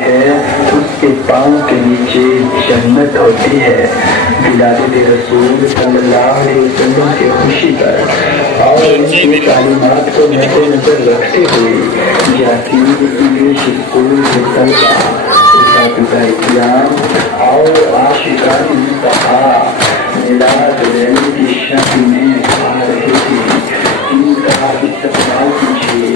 है उसके पाँव के नीचे जन्नत होती है। बिलादे रसूल सल्लल्लाहु अलैहि वसल्लम की खुशी पर और उनकी तालीमात को मद्देनजर रखते हुए यासीन इंग्लिश स्कूल में तलबा, उस्ताद इस्लाम और आशिकान मुस्तफा मिलाद रैली की शक्ल में आ रहे थे। इनका इस्तेमाल कीजिए,